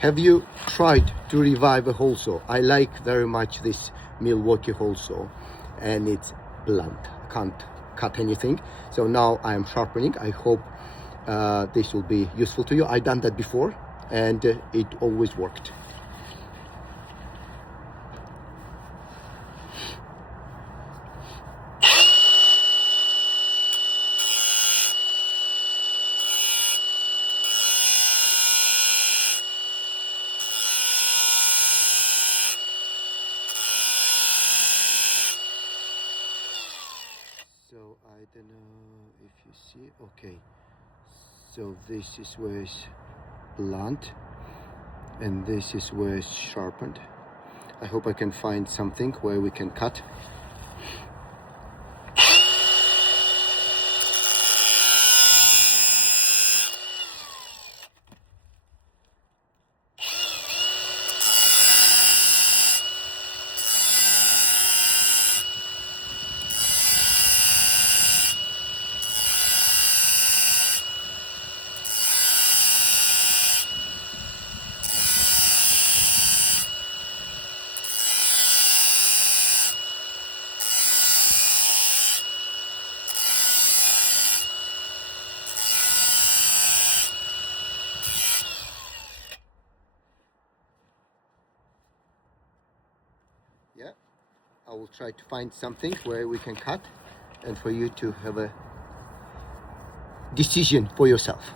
Have you tried to revive a Holesaw? I like very much this Milwaukee Holesaw, and it's blunt. I can't cut anything. So now I am sharpening. I hope this will be useful to you. I done that before, and it always worked. So I don't know if you see. Okay, so this is where it's blunt, and this is where it's sharpened. I hope I can find something where we can cut. Yeah, I will try to find something where we can cut, and for you to have a decision for yourself.